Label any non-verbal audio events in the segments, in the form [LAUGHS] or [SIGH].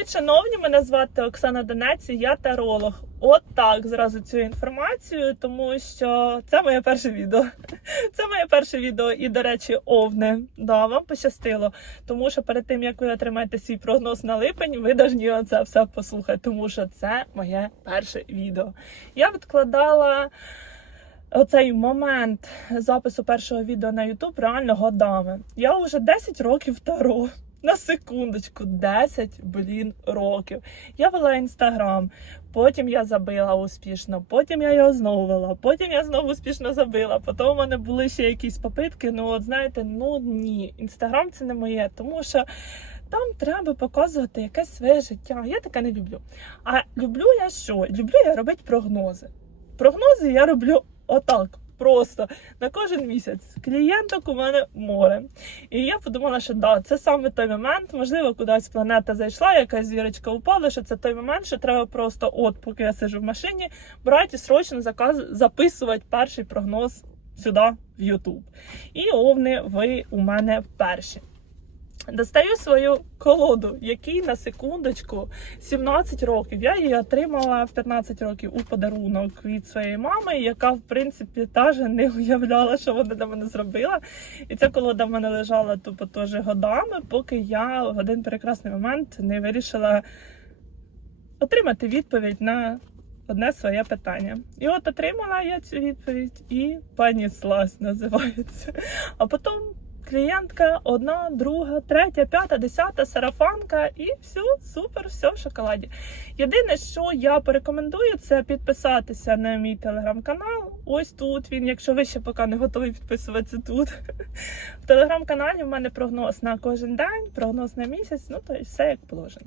Привіт, шановні! Мене звати Оксана Донець, я таролог. От так зразу цю інформацію, тому що це моє перше відео. [LAUGHS] Це моє перше відео, і, до речі, овне. Да, вам пощастило. Тому що перед тим як ви отримаєте свій прогноз на липень, ви повинні це все послухати, тому що це моє перше відео. Я відкладала. Оцей момент запису першого відео на YouTube реально годами. Я вже 10 років таро. На секундочку, 10, блін, років. Я вела інстаграм, потім я забила успішно, потім я його знову вела, потім я знову успішно забила. Потім у мене були ще якісь попитки. Ну, от знаєте, ну ні, інстаграм це не моє, тому що там треба показувати якесь своє життя. Я таке не люблю. А люблю я що? Люблю я робити прогнози. Прогнози я роблю отак. Просто на кожен місяць клієнток у мене море. І я подумала, що да, це саме той момент. Можливо, кудись планета зайшла, якась зірочка упала. Що це той момент, що треба просто, от поки я сижу в машині, брати і срочно заказ записувати перший прогноз сюди, в YouTube. І овни, ви у мене перші. Достаю свою колоду, який на секундочку 17 років. Я її отримала в 15 років у подарунок від своєї мами, яка в принципі теж не уявляла, що вона для мене зробила. І ця колода в мене лежала тупо теж годами, поки я в один прекрасний момент не вирішила отримати відповідь на одне своє питання. І от отримала я цю відповідь і поніслась, називається. А потім клієнтка одна, друга, третя, п'ята, десята, сарафанка, і все, супер, все в шоколаді. Єдине, що я порекомендую, це підписатися на мій телеграм-канал. Ось тут він, якщо ви ще поки не готові підписуватися тут. В телеграм-каналі в мене прогноз на кожен день, прогноз на місяць, ну то все як положено.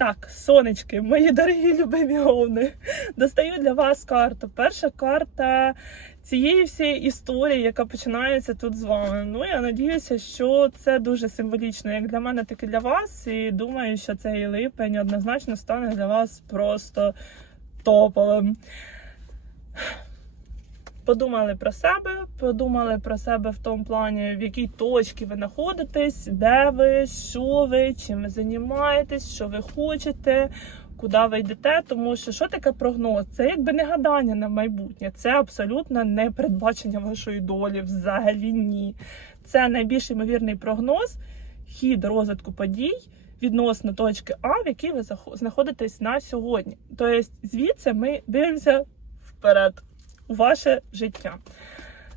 Так, сонечки, мої дорогі [LAUGHS] любимі овни, достаю для вас карту. Перша карта цієї всієї історії, яка починається тут з вами. Ну я надіюся, що це дуже символічно, як для мене, так і для вас. І думаю, що цей липень однозначно стане для вас просто топовим. Подумали про себе, подумали про себе в тому плані, в якій точці ви знаходитесь, де ви, що ви, чим ви займаєтесь, що ви хочете, куди ви йдете. Тому що що таке прогноз? Це якби не гадання на майбутнє, це абсолютно не передбачення вашої долі. Взагалі ні. Це найбільш ймовірний прогноз, хід розвитку подій. Відносно точки А, в якій ви знаходитесь на сьогодні. Тобто, звідси ми дивимося вперед у ваше життя.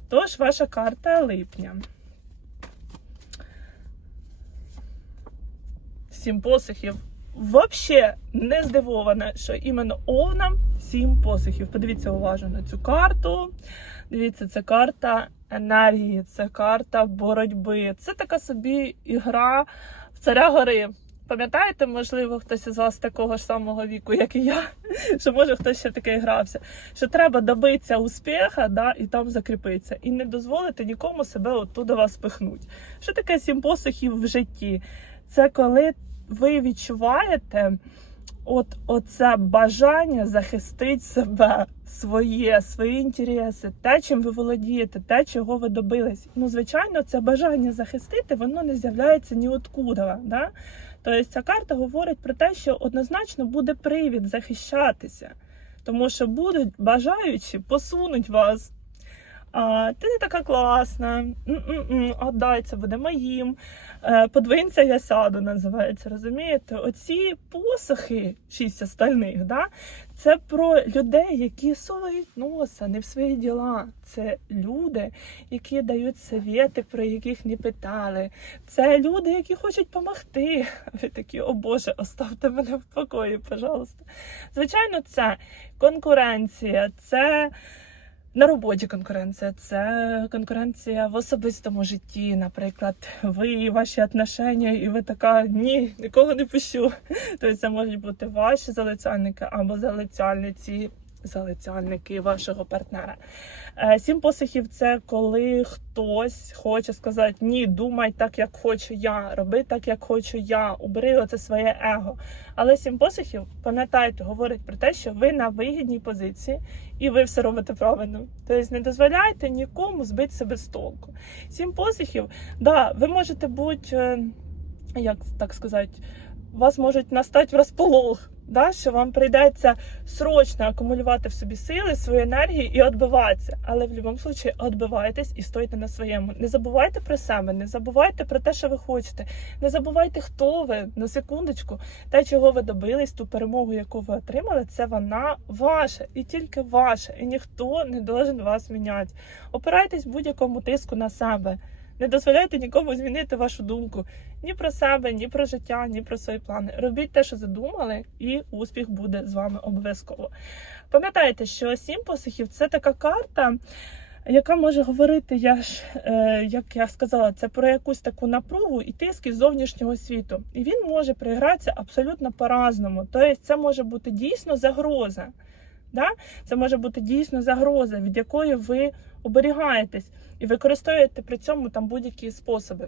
Тож, ваша карта липня. Сім посихів. Взагалі не здивована, що іменно овнам сім посихів. Подивіться уважно на цю карту. Дивіться, це карта енергії, це карта боротьби. Це така собі ігра в царя гори. Пам'ятаєте, можливо, хтось із вас такого ж самого віку, як і я, [LAUGHS] що може хтось ще таке грався, що треба добитися успіха, да, і там закріпитися, і не дозволити нікому себе оттуда вас пихнуть. Що таке сім посухів в житті? Це коли ви відчуваєте от оце бажання захистити себе, своє, свої інтереси, те, чим ви володієте, те, чого ви добились. Ну, звичайно, це бажання захистити, воно не з'являється ніоткуда. Да? Тобто ця карта говорить про те, що однозначно буде привід захищатися, тому що будуть бажаючі посунуть вас. А, ти не така класна, отдай, це буде моїм. Е, Подвинься, я сяду, називається. Розумієте? Оці посохи, шість остальних, да? Це про людей, які совають носа, не в свої діла. Це люди, які дають совєти, про яких не питали. Це люди, які хочуть допомогти. Ви такі, о Боже, оставте мене в покої, пожалуйста. Звичайно, це конкуренція, це. На роботі конкуренція це конкуренція в особистому житті. Наприклад, ви і ваші отношення, і ви така ні, нікого не пущу. [LAUGHS] Тобто це можуть бути ваші залицяльники або залицяльниці, залицяльники вашого партнера. Е, Сім посихів це коли хтось хоче сказати ні, думай так, як хочу я, роби так, як хочу я, убери оце своє его. Але сім посихів, пам'ятайте, говорить про те, що ви на вигідній позиції і ви все робите правильно. Тобто не дозволяйте нікому збити себе з толку. Сім посихів, да, ви можете бути, е, як так сказати, вас можуть настати в розполох. Да, що вам прийдеться срочно акумулювати в собі сили, свою енергію і відбиватися. Але в будь-якому випадку відбивайтесь і стойте на своєму. Не забувайте про себе, не забувайте про те, що ви хочете. Не забувайте, хто ви на секундочку. Те, чого ви добились, ту перемогу, яку ви отримали, це вона ваша і тільки ваша. І ніхто не должен вас міняти. Опирайтесь будь-якому тиску на себе. Не дозволяйте нікому змінити вашу думку ні про себе, ні про життя, ні про свої плани. Робіть те, що задумали, і успіх буде з вами обов'язково. Пам'ятайте, що сім посухів це така карта. Яка може говорити, я ж е, як я сказала, це про якусь таку напругу і тиск із зовнішнього світу, і він може проігратися абсолютно по-разному. Тобто, це може бути дійсно загроза. Да? Це може бути дійсно загроза, від якої ви оберігаєтесь і використовуєте при цьому там будь-які способи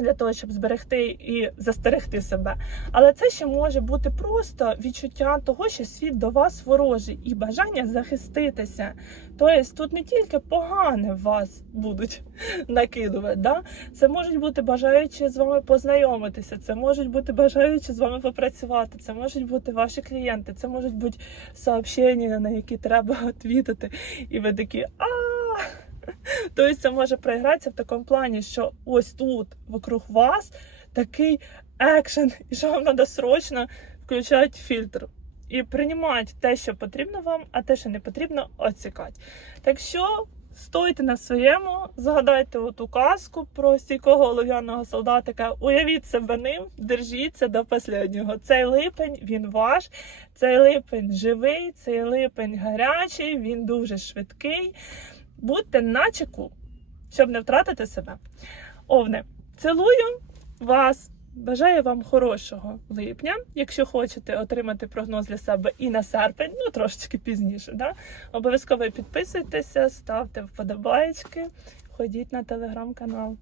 для того, щоб зберегти і застерегти себе. Але це ще може бути просто відчуття того, що світ до вас ворожий, і бажання захиститися. Тобто тут не тільки погане вас будуть [LAUGHS] накидувати, да? це можуть бути бажаючі з вами познайомитися, це можуть бути бажаючі з вами попрацювати, це можуть бути ваші клієнти, це можуть бути сообщення, на які треба [LAUGHS] відповідати. І ви такі а. [LAUGHS] Тобто це може проігратися в такому плані, що ось тут, вокруг вас, такий екшен, [LAUGHS] і що вам треба срочно включати фільтр. І приймати те, що потрібно вам, а те, що не потрібно, оцікати. Так що стойте на своєму, згадайте оту казку про стійкого олов'яного солдатика, уявіть себе ним, держіться до останнього. Цей липень він ваш, цей липень живий, цей липень гарячий, він дуже швидкий. Будьте на чеку, щоб не втратити себе. Овне, цілую вас. Бажаю вам хорошого липня. Якщо хочете отримати прогноз для себе і на серпень, ну трошечки пізніше, да? обов'язково підписуйтеся, ставте вподобайки, ходіть на телеграм-канал.